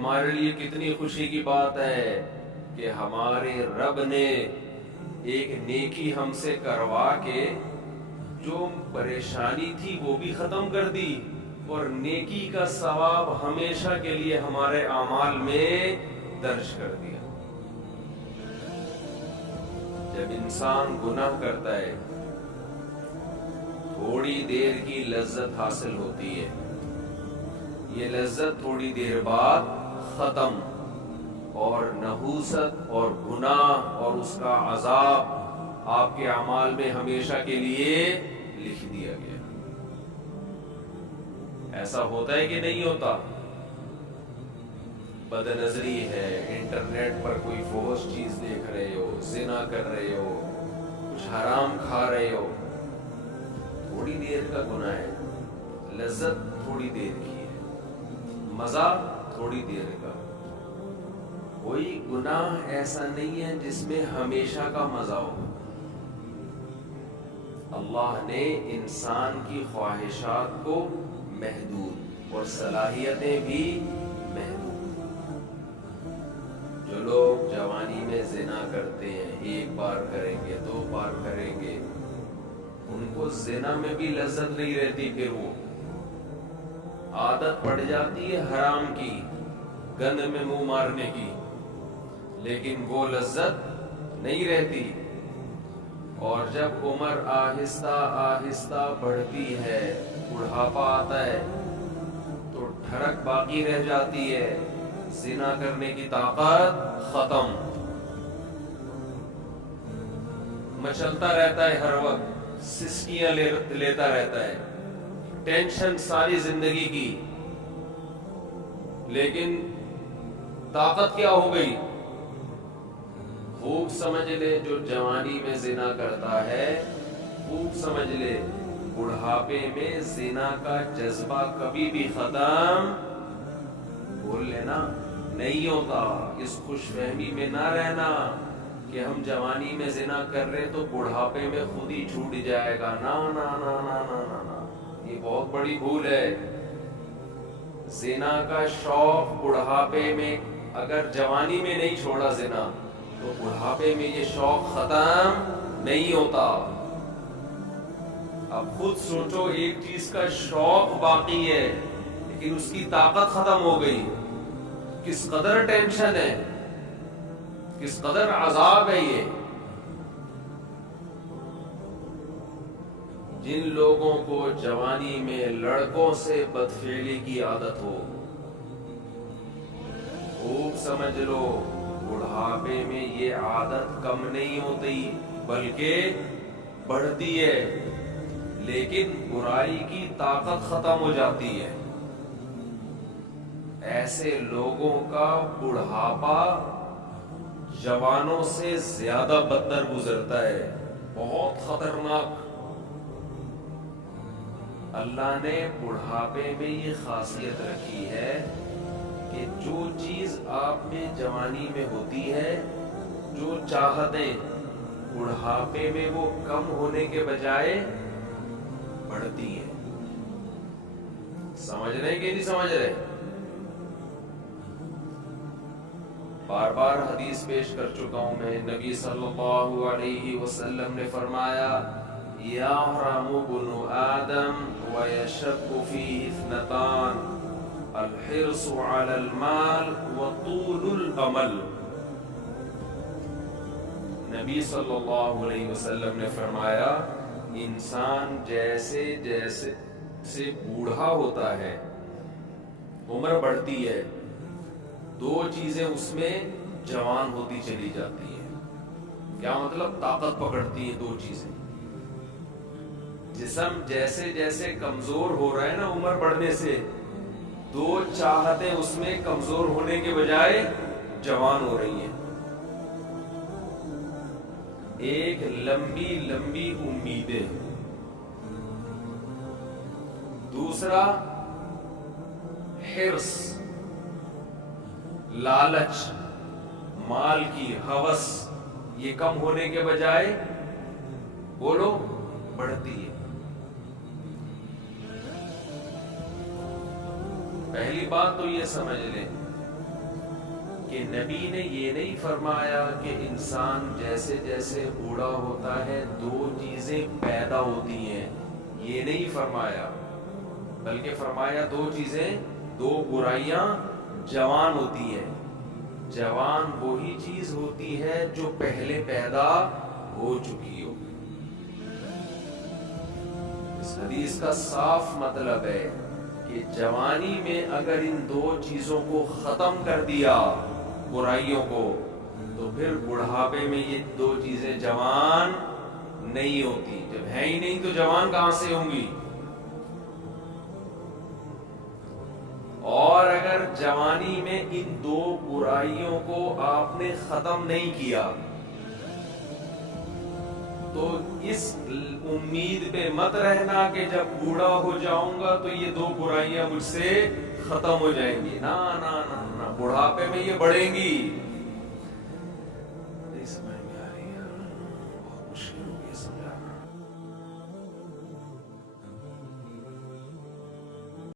ہمارے لیے کتنی خوشی کی بات ہے کہ ہمارے رب نے ایک نیکی ہم سے کروا کے جو پریشانی تھی وہ بھی ختم کر دی اور نیکی کا ثواب ہمیشہ کے لیے ہمارے اعمال میں درج کر دیا۔ جب انسان گناہ کرتا ہے تھوڑی دیر کی لذت حاصل ہوتی ہے، یہ لذت تھوڑی دیر بعد ختم، اور نحوست اور گناہ اور اس کا عذاب آپ کے اعمال میں ہمیشہ کے لیے لکھ دیا گیا۔ ایسا ہوتا ہے کہ نہیں ہوتا؟ بد نظری ہے، انٹرنیٹ پر کوئی فحش چیز دیکھ رہے ہو، زنا کر رہے ہو، کچھ حرام کھا رہے ہو، تھوڑی دیر کا گناہ ہے، لذت تھوڑی دیر کی ہے، مزہ تھوڑی دیر کا۔ کوئی گناہ ایسا نہیں ہے جس میں ہمیشہ کا مزہ ہو۔ اللہ نے انسان کی خواہشات کو محدود اور صلاحیتیں بھی محدود۔ جو لوگ جوانی میں زنا کرتے ہیں، ایک بار کریں گے، دو بار کریں گے، ان کو زنا میں بھی لذت نہیں رہتی، پھر وہ عادت پڑ جاتی ہے حرام کی، گند میں منہ مارنے کی، لیکن وہ لذت نہیں رہتی۔ اور جب عمر آہستہ آہستہ بڑھتی ہے، بڑھاپا آتا ہے، تو ٹھڑک باقی رہ جاتی ہے، زنا کرنے کی طاقت ختم، مچلتا رہتا ہے، ہر وقت سسکیاں لیتا رہتا ہے، ٹینشن ساری زندگی کی، لیکن طاقت کیا ہو گئی؟ خوب سمجھ لے، جو جوانی میں زنا کرتا ہے، خوب سمجھ لے بڑھاپے میں زنا کا جذبہ کبھی بھی ختم، بول لینا، نہیں ہوتا۔ اس خوش فہمی میں نہ رہنا کہ ہم جوانی میں زنا کر رہے تو بڑھاپے میں خود ہی چھوٹ جائے گا، نا نا نا نا نا نا نا، یہ بہت بڑی بھول ہے۔ زنا کا شوق بڑھاپے میں، اگر جوانی میں نہیں چھوڑا زنا تو بڑھاپے میں یہ شوق ختم نہیں ہوتا۔ اب خود سوچو، ایک چیز کا شوق باقی ہے لیکن اس کی طاقت ختم ہو گئی، کس قدر ٹینشن ہے، کس قدر عذاب ہے یہ۔ جن لوگوں کو جوانی میں لڑکوں سے بدفعلی کی عادت ہو، خوب سمجھ لو بڑھاپے میں یہ عادت کم نہیں ہوتی بلکہ بڑھتی ہے، لیکن برائی کی طاقت ختم ہو جاتی ہے۔ ایسے لوگوں کا بڑھاپا جوانوں سے زیادہ بدتر گزرتا ہے، بہت خطرناک۔ اللہ نے بڑھاپے میں یہ خاصیت رکھی ہے کہ جو چیز آپ میں جوانی میں ہوتی ہے، جو چاہتیں، بڑھاپے میں وہ کم ہونے کے بجائے بڑھتی ہیں۔ سمجھ رہے کہ نہیں سمجھ رہے؟ بار بار حدیث پیش کر چکا ہوں میں، نبی صلی اللہ علیہ وسلم نے فرمایا، یحرم ابن آدم ویشب فیہ اثنتان، الحرص علی المال وطول الامل۔ نبی صلی اللہ علیہ وسلم نے فرمایا، انسان جیسے جیسے سے بوڑھا ہوتا ہے، عمر بڑھتی ہے، دو چیزیں اس میں جوان ہوتی چلی جاتی ہیں۔ کیا مطلب؟ طاقت پکڑتی ہیں دو چیزیں۔ جسم جیسے جیسے کمزور ہو رہا ہے نا عمر بڑھنے سے، دو چاہتیں اس میں کمزور ہونے کے بجائے جوان ہو رہی ہیں۔ ایک لمبی لمبی امیدیں، دوسرا حرص، لالچ، مال کی ہوس، یہ کم ہونے کے بجائے بولو بڑھتی ہے۔ پہلی بات تو یہ سمجھ لیں کہ نبی نے یہ نہیں فرمایا کہ انسان جیسے جیسے بوڑھا ہوتا ہے دو چیزیں پیدا ہوتی ہیں، یہ نہیں فرمایا، بلکہ فرمایا دو چیزیں، دو برائیاں جوان ہوتی ہیں۔ جوان وہی چیز ہوتی ہے جو پہلے پیدا ہو چکی ہو۔ اس حدیث کا صاف مطلب ہے کہ جوانی میں اگر ان دو چیزوں کو ختم کر دیا، برائیوں کو، تو پھر بڑھاپے میں یہ دو چیزیں جوان نہیں ہوتی۔ جب ہے ہی نہیں تو جوان کہاں سے ہوں گی؟ اور اگر جوانی میں ان دو برائیوں کو آپ نے ختم نہیں کیا تو اس امید پہ مت رہنا کہ جب بوڑھا ہو جاؤں گا تو یہ دو برائیاں مجھ سے ختم ہو جائیں گی۔ نا نا نا نا، بڑھاپے میں یہ بڑھیں گی۔ نہیں سمجھ میں آ رہی ہے، بہت مشکل